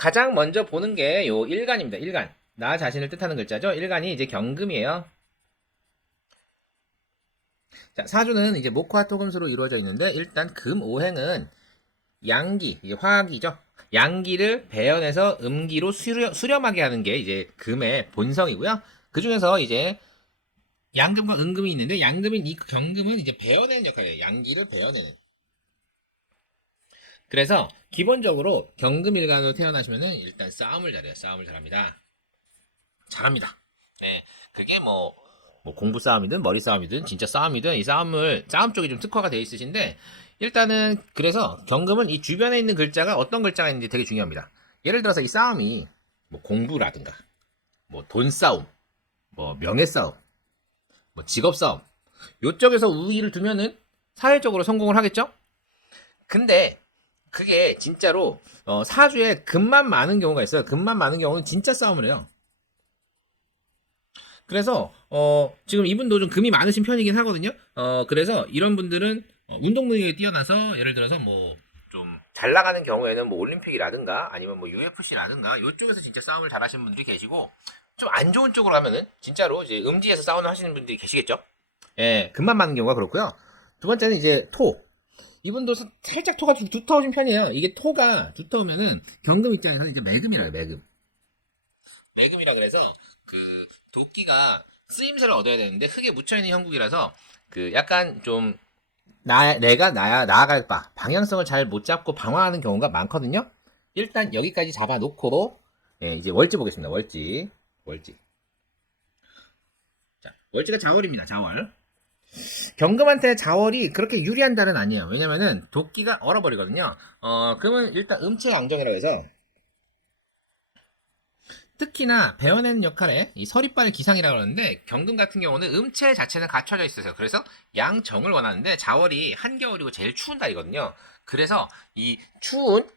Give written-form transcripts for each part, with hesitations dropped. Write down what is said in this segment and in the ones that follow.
가장 먼저 보는 게 요 일간입니다. 일간. 나 자신을 뜻하는 글자죠. 일간이 이제 경금이에요. 자, 사주는 이제 목화 토금수로 이루어져 있는데 일단 금오행은 양기, 이게 화기죠. 양기를 배연해서 음기로 수렴하게 하는 게 이제 금의 본성이고요. 그 중에서 이제 양금과 은금이 있는데 양금인 이 경금은 이제 배어내는 역할이에요. 양기를 배어내는. 그래서 기본적으로 경금일간으로 태어나시면은 일단 싸움을 잘해요. 싸움을 잘합니다. 잘합니다. 네, 그게 뭐 공부 싸움이든 머리 싸움이든 진짜 싸움이든 이 싸움 쪽이 좀 특화가 돼 있으신데 일단은 그래서 경금은 이 주변에 있는 글자가 어떤 글자가 있는지 되게 중요합니다. 예를 들어서 이 싸움이 뭐 공부라든가 뭐 돈 싸움, 뭐 명예 싸움, 뭐 직업 싸움 요쪽에서 우위를 두면은 사회적으로 성공을 하겠죠? 근데 그게 진짜로 사주에 금만 많은 경우가 있어요. 금만 많은 경우는 진짜 싸움을 해요. 그래서 지금 이분도 좀 금이 많으신 편이긴 하거든요. 그래서 이런 분들은 운동 능력이 뛰어나서 예를 들어서 뭐 좀 잘 나가는 경우에는 뭐 올림픽이라든가 아니면 뭐 UFC라든가 이쪽에서 진짜 싸움을 잘하시는 분들이 계시고 좀 안 좋은 쪽으로 하면은 진짜로 이제 음지에서 싸움을 하시는 분들이 계시겠죠. 예, 금만 많은 경우가 그렇고요. 두 번째는 이제 토. 이분도 살짝 토가 좀 두터우신 편이에요. 이게 토가 두터우면은 경금 입장에서는 이제 매금이라요, 매금. 매금이라 그래서 그 도끼가 쓰임새를 얻어야 되는데 흙에 묻혀있는 형국이라서 그 약간 좀 내가 나아갈 바 방향성을 잘 못 잡고 방황하는 경우가 많거든요. 일단 여기까지 잡아놓고 예, 이제 월지 보겠습니다. 월지. 자, 월지가 자월입니다. 자월. 경금한테 자월이 그렇게 유리한 달은 아니에요. 왜냐면은 도끼가 얼어버리거든요. 그러면 일단 음체양정이라고 해서 특히나 베어내는 역할에 이 서리빨 기상이라고 하는데 경금 같은 경우는 음체 자체는 갖춰져 있어서 그래서 양정을 원하는데 자월이 한겨울이고 제일 추운 달이거든요. 그래서 이 추운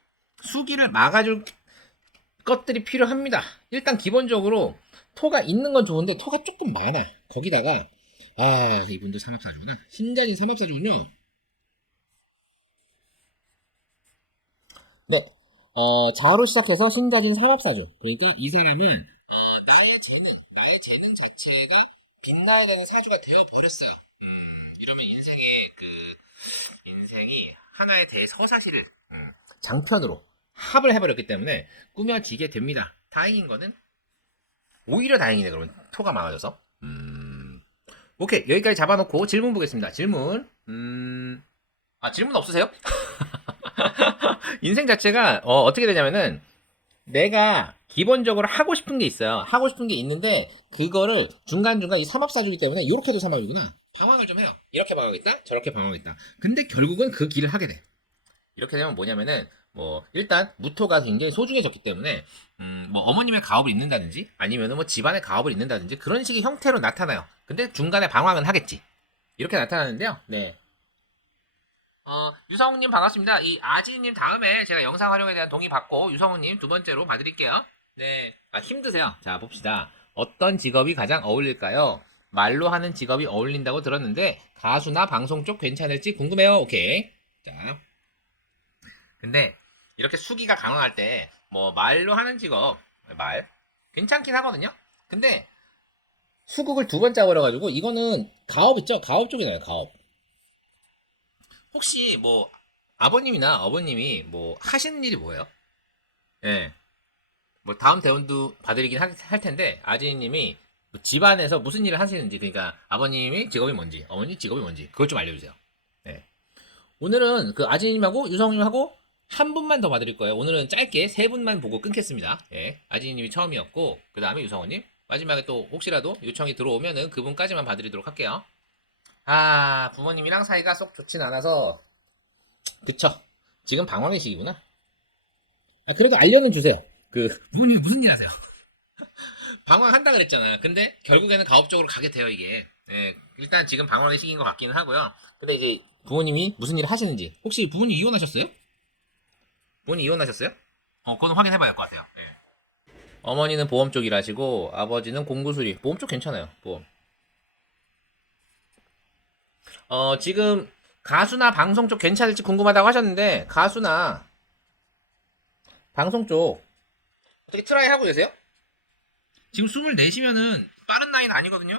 수기를 막아줄 것들이 필요합니다. 일단 기본적으로 토가 있는 건 좋은데 토가 조금 많아. 거기다가 이분도 삼합사주구나. 신자진 삼합사주군요. 네. 자로 시작해서 신자진 삼합사주. 그러니까 이 사람은 나의 재능 자체가 빛나야 되는 사주가 되어 버렸어요. 이러면 인생이 하나의 대서사시를 장편으로 합을 해버렸기 때문에 꾸며지게 됩니다. 다행인 거는 오히려 다행이네. 그러면 토가 많아져서. 오케이 여기까지 잡아놓고 질문 보겠습니다. 질문. 질문 없으세요? 인생 자체가 어떻게 되냐면은 내가 기본적으로 하고 싶은 게 있어요. 하고 싶은 게 있는데 그거를 중간중간 이 삼합사주기 때문에 이렇게도 삼합이구나. 방황을 좀 해요. 이렇게 방황하겠다. 저렇게 방황하겠다. 근데 결국은 그 길을 하게 돼. 이렇게 되면 뭐냐면은 뭐 일단 무토가 굉장히 소중해졌기 때문에 뭐 어머님의 가업을 잇는다든지 아니면은 뭐 집안의 가업을 잇는다든지 그런 식의 형태로 나타나요. 근데 중간에 방황은 하겠지. 이렇게 나타나는데요. 네. 유성우님 반갑습니다. 이 아지님 다음에 제가 영상 활용에 대한 동의 받고 유성우님 두 번째로 봐드릴게요. 네. 힘드세요. 자, 봅시다. 어떤 직업이 가장 어울릴까요? 말로 하는 직업이 어울린다고 들었는데 가수나 방송 쪽 괜찮을지 궁금해요. 오케이. 자, 근데 이렇게 수기가 강화할 때 뭐 말로 하는 직업 말 괜찮긴 하거든요. 근데 수국을 두 번 짜버려가지고 이거는 가업 있죠? 가업 쪽이 나요. 가업. 혹시 뭐 아버님이나 어머님이 뭐 하시는 일이 뭐예요? 예. 뭐 다음 대원도 봐드리긴 할 텐데 아지님이 뭐 집안에서 무슨 일을 하시는지 그러니까 아버님이 직업이 뭔지 어머니 직업이 뭔지 그걸 좀 알려주세요. 네. 오늘은 그 아지님하고 유성님하고 한 분만 더 봐드릴 거예요. 오늘은 짧게 세 분만 보고 끊겠습니다. 예. 아지님이 처음이었고 그 다음에 유성호님 마지막에 또 혹시라도 요청이 들어오면은 그분까지만 봐드리도록 할게요. 부모님이랑 사이가 쏙 좋진 않아서 그쵸. 지금 방황의 시기구나. 그래도 알려는 주세요. 부모님이 무슨 일 하세요? 방황한다 그랬잖아. 근데 결국에는 가업적으로 가게 돼요, 이게. 예, 일단 지금 방황의 시기인 것 같기는 하고요. 근데 이제 부모님이 무슨 일을 하시는지. 혹시 부모님 이혼하셨어요? 부모님 이혼하셨어요? 그건 확인해봐야 할 것 같아요. 예. 어머니는 보험 쪽 일하시고, 아버지는 공구수리. 보험 쪽 괜찮아요, 보험. 지금 가수나 방송 쪽 괜찮을지 궁금하다고 하셨는데, 가수나 방송 쪽 어떻게 트라이 하고 계세요? 지금 숨을 내쉬면은 빠른 나이는 아니거든요.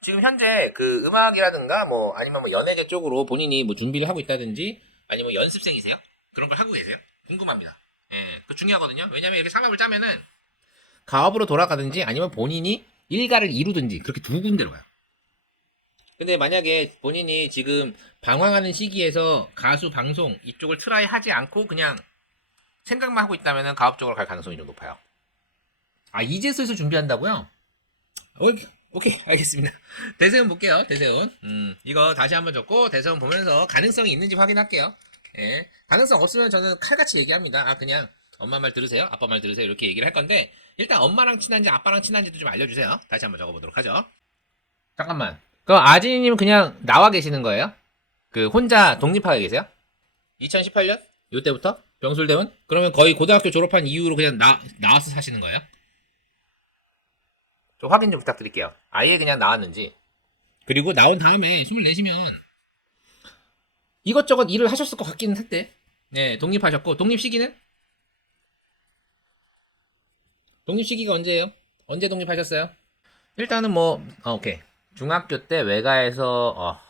지금 현재 그 음악이라든가 뭐 아니면 뭐 연예계 쪽으로 본인이 뭐 준비를 하고 있다든지 아니면 뭐 연습생이세요? 그런 걸 하고 계세요? 궁금합니다. 예, 그 중요하거든요. 왜냐면 이렇게 상업을 짜면은 가업으로 돌아가든지 아니면 본인이 일가를 이루든지 그렇게 두 군데로 가요. 근데 만약에 본인이 지금 방황하는 시기에서 가수 방송 이쪽을 트라이 하지 않고 그냥 생각만 하고 있다면 가업 쪽으로 갈 가능성이 좀 높아요. 아, 이제 슬슬 준비한다고요? 오케이, 오케이, 알겠습니다. 대세운 볼게요, 대세운. 이거 다시 한번 적고, 대세운 보면서 가능성이 있는지 확인할게요. 예. 가능성 없으면 저는 칼같이 얘기합니다. 아, 그냥 엄마 말 들으세요? 아빠 말 들으세요? 이렇게 얘기를 할 건데, 일단 엄마랑 친한지 아빠랑 친한지도 좀 알려주세요. 다시 한번 적어보도록 하죠. 잠깐만. 그럼 아진이님 그냥 나와 계시는 거예요? 그 혼자 독립하게 계세요? 2018년? 요때부터? 병술대원? 그러면 거의 고등학교 졸업한 이후로 그냥 나와서 사시는 거예요? 좀 확인 좀 부탁드릴게요. 아예 그냥 나왔는지. 그리고 나온 다음에 24시면 이것저것 일을 하셨을 것 같기는 한데. 네, 독립하셨고, 독립 시기는? 독립 시기가 언제예요? 언제 독립하셨어요? 일단은 뭐, 오케이. 중학교 때 외가에서,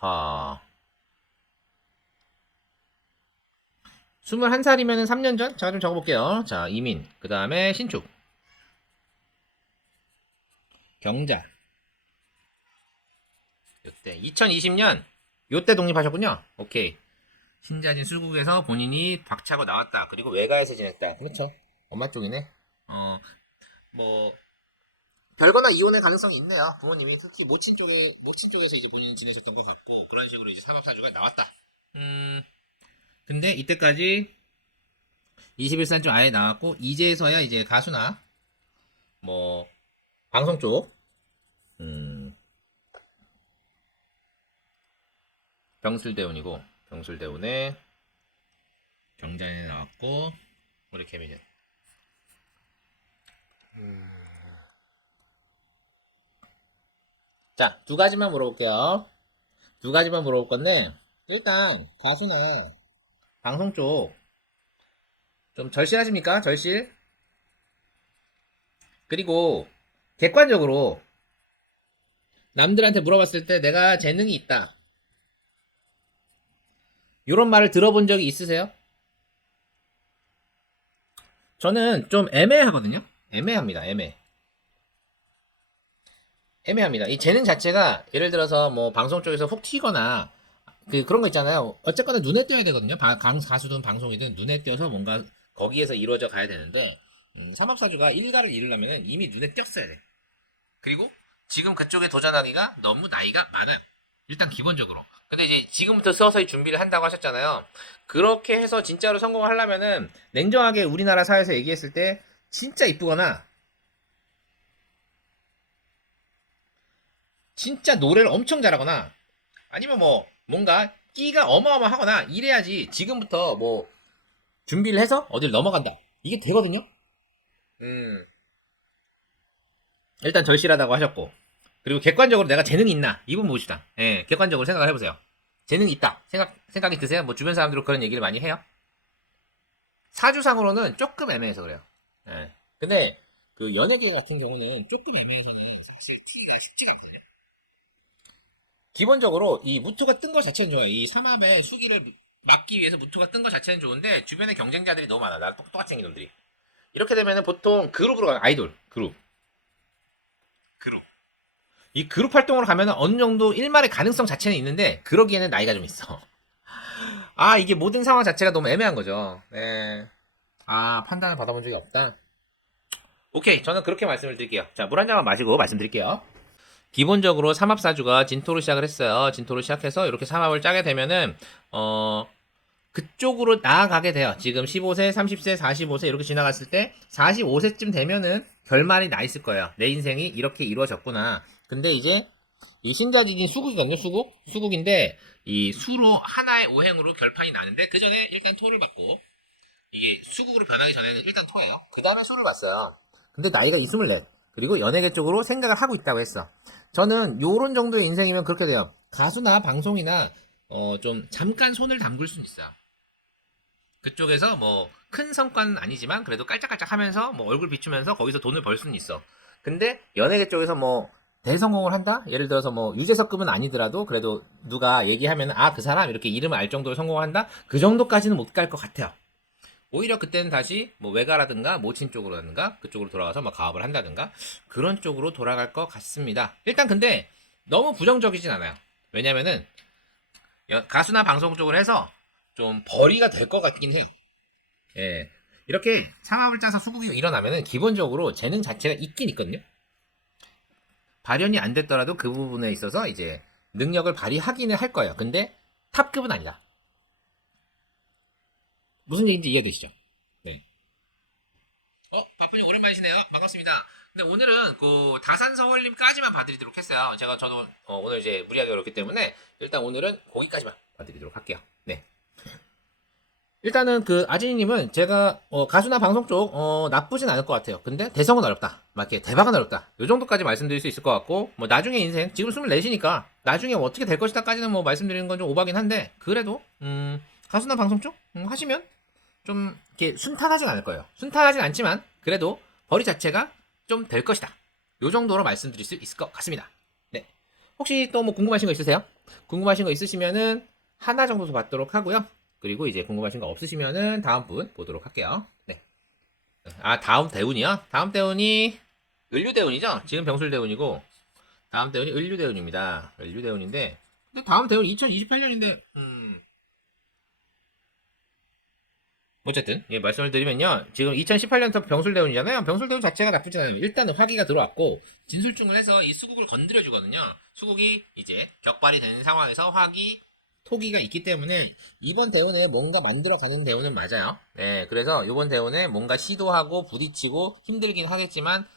21살이면 3년 전? 제가 좀 적어볼게요. 자, 이민. 그 다음에 신축. 경자. 요때. 2020년. 요때 독립하셨군요. 오케이. 신자진 수국에서 본인이 박차고 나왔다. 그리고 외가에서 지냈다. 그렇죠. 엄마 쪽이네. 뭐 별거나 이혼의 가능성이 있네요. 부모님이 특히 모친 쪽에서 이제 본인이 지내셨던 것 같고 그런 식으로 이제 산업사주가 나왔다. 근데 이때까지 21살쯤 아예 나왔고 이제서야 이제 가수나 뭐 방송 쪽 병술대운이고 병술대운에 경자에 나왔고 우리 케미는 자, 두 가지만 물어볼게요. 두 가지만 물어볼 건데, 일단, 가수나 방송 쪽, 좀 절실하십니까? 절실? 그리고, 객관적으로, 남들한테 물어봤을 때 내가 재능이 있다. 이런 말을 들어본 적이 있으세요? 저는 좀 애매하거든요? 애매합니다, 애매합니다. 이 재능 자체가, 예를 들어서 뭐, 방송 쪽에서 훅 튀거나, 그런 거 있잖아요. 어쨌거나 눈에 띄어야 되거든요. 가수든 방송이든 눈에 띄어서 뭔가 거기에서 이루어져 가야 되는데 삼합사주가 일가를 이루려면 이미 눈에 띄었어야 돼. 그리고 지금 그쪽에 도전하기가 너무 나이가 많아요. 일단 기본적으로. 근데 이제 지금부터 서서히 준비를 한다고 하셨잖아요. 그렇게 해서 진짜로 성공을 하려면은 냉정하게 우리나라 사회에서 얘기했을 때 진짜 이쁘거나 진짜 노래를 엄청 잘하거나 아니면 뭐 뭔가 끼가 어마어마하거나 이래야지 지금부터 뭐 준비를 해서 어딜 넘어간다 이게 되거든요. 일단 절실하다고 하셨고 그리고 객관적으로 내가 재능이 있나 이분 봅시다. 예, 객관적으로 생각을 해보세요. 재능이 있다 생각이 드세요? 뭐 주변 사람들은 그런 얘기를 많이 해요. 사주상으로는 조금 애매해서 그래요. 예. 근데 그 연예계 같은 경우는 조금 애매해서는 사실 풀기가 쉽지가 않거든요. 기본적으로 이 무토가 뜬 것 자체는 좋아요. 이 삼합의 수기를 막기 위해서 무토가 뜬 것 자체는 좋은데 주변에 경쟁자들이 너무 많아. 나랑 똑같이 생긴 놈들이. 이렇게 되면은 보통 그룹으로 가요. 아이돌 그룹. 이 그룹 활동으로 가면은 어느 정도 일말의 가능성 자체는 있는데 그러기에는 나이가 좀 있어. 아 이게 모든 상황 자체가 너무 애매한 거죠. 네. 아 판단을 받아본 적이 없다. 오케이 저는 그렇게 말씀을 드릴게요. 자 물 한 잔만 마시고 말씀드릴게요. 기본적으로 삼합사주가 진토로 시작을 했어요. 진토로 시작해서 이렇게 삼합을 짜게 되면은 그쪽으로 나아가게 돼요. 지금 15세, 30세, 45세 이렇게 지나갔을 때 45세쯤 되면은 결말이 나 있을 거예요. 내 인생이 이렇게 이루어졌구나. 근데 이제 이 신자진이 수국이거든요. 수국인데 이 수로 하나의 오행으로 결판이 나는데 그 전에 일단 토를 받고 이게 수국으로 변하기 전에는 일단 토예요. 그 다음에 수를 봤어요. 근데 나이가 24. 그리고 연예계 쪽으로 생각을 하고 있다고 했어. 저는 요런 정도의 인생이면 그렇게 돼요. 가수나 방송이나 좀 잠깐 손을 담글 수는 있어요. 그쪽에서 뭐 큰 성과는 아니지만 그래도 깔짝깔짝 하면서 뭐 얼굴 비추면서 거기서 돈을 벌 수는 있어. 근데 연예계 쪽에서 뭐 대성공을 한다? 예를 들어서 뭐 유재석급은 아니더라도 그래도 누가 얘기하면 아, 그 사람 이렇게 이름을 알 정도로 성공한다? 그 정도까지는 못 갈 것 같아요. 오히려 그때는 다시 뭐 외가라든가 모친 쪽으로라든가 그쪽으로 돌아가서 막 가업을 한다든가 그런 쪽으로 돌아갈 것 같습니다. 일단 근데 너무 부정적이진 않아요. 왜냐면은 가수나 방송 쪽을 해서 좀 벌이가 될 것 같긴 해요. 예. 이렇게 삼합을 짜서 수국이 일어나면은 기본적으로 재능 자체가 있긴 있거든요. 발현이 안 됐더라도 그 부분에 있어서 이제 능력을 발휘하기는 할 거예요. 근데 탑급은 아니다. 무슨 얘기인지 이해되시죠? 네. 바쁘님 오랜만이시네요. 반갑습니다. 근데 오늘은 그 다산 서월님까지만 봐드리도록 했어요. 저도 오늘 이제 무리하게 그렇기 때문에 일단 오늘은 거기까지만 봐드리도록 할게요. 네. 일단은 그 아진이님은 제가 가수나 방송 쪽 나쁘진 않을 것 같아요. 근데 대성은 어렵다. 막 이렇게 대박은 어렵다. 요 정도까지 말씀드릴 수 있을 것 같고 뭐 나중에 인생 지금 24시니까 나중에 어떻게 될 것이다까지는 뭐 말씀드리는 건 좀 오바긴 한데 그래도 가수나 방송 쪽 하시면 좀 이렇게 순탄하진 않을 거예요. 순탄하진 않지만 그래도 벌이 자체가 좀 될 것이다. 요 정도로 말씀드릴 수 있을 것 같습니다. 네. 혹시 또 뭐 궁금하신 거 있으세요? 궁금하신 거 있으시면은 하나 정도 더 받도록 하고요. 그리고 이제 궁금하신 거 없으시면은 다음 분 보도록 할게요. 네. 아, 다음 대운이요? 다음 대운이 을류대운이죠? 지금 병술대운이고 다음 대운이 을류대운입니다. 을류대운인데 근데 다음 대운 2028년인데 어쨌든 예, 말씀을 드리면요. 지금 2018년부터 병술대운이잖아요. 병술대운 자체가 나쁘지 않아요. 일단은 화기가 들어왔고 진술중을 해서 이 수국을 건드려 주거든요. 수국이 이제 격발이 되는 상황에서 화기 토기가 있기 때문에 이번 대운에 뭔가 만들어가는 대운은 맞아요. 네, 그래서 이번 대운에 뭔가 시도하고 부딪히고 힘들긴 하겠지만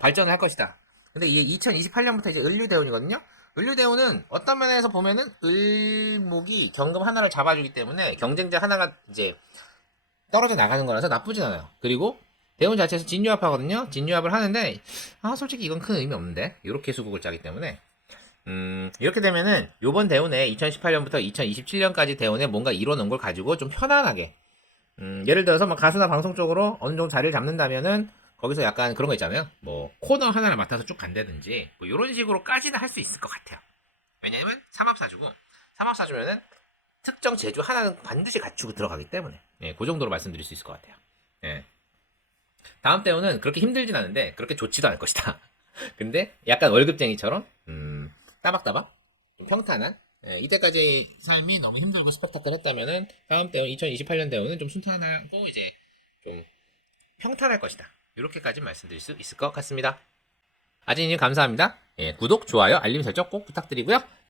발전을 할 것이다. 근데 이게 2028년부터 이제 을류대운이거든요. 을류대운은 어떤 면에서 보면은 을목이 경금 하나를 잡아주기 때문에 경쟁자 하나가 이제 떨어져 나가는 거라서 나쁘진 않아요. 그리고 대운 자체에서 진유합하거든요. 진유합을 하는데 솔직히 이건 큰 의미 없는데 이렇게 수국을 짜기 때문에 이렇게 되면은 요번 대운에 2018년부터 2027년까지 대운에 뭔가 이뤄놓은 걸 가지고 좀 편안하게 예를 들어서 뭐 가수나 방송 쪽으로 어느 정도 자리를 잡는다면은 거기서 약간 그런 거 있잖아요. 뭐 코너 하나를 맡아서 쭉 간다든지 뭐 이런 식으로까지는 할 수 있을 것 같아요. 왜냐면 삼합사주고 삼합사주면은 특정 재주 하나는 반드시 갖추고 들어가기 때문에 예, 그 정도로 말씀드릴 수 있을 것 같아요. 예. 다음 대우는 그렇게 힘들진 않은데 그렇게 좋지도 않을 것이다. 근데 약간 월급쟁이처럼 따박따박 좀 평탄한 이때까지 삶이 너무 힘들고 스펙타클했다면은 다음 대우 2028년 대우는 좀 순탄하고 이제 좀 평탄할 것이다. 이렇게까지 말씀드릴 수 있을 것 같습니다. 아진님 감사합니다. 예, 구독, 좋아요, 알림 설정 꼭 부탁드리고요.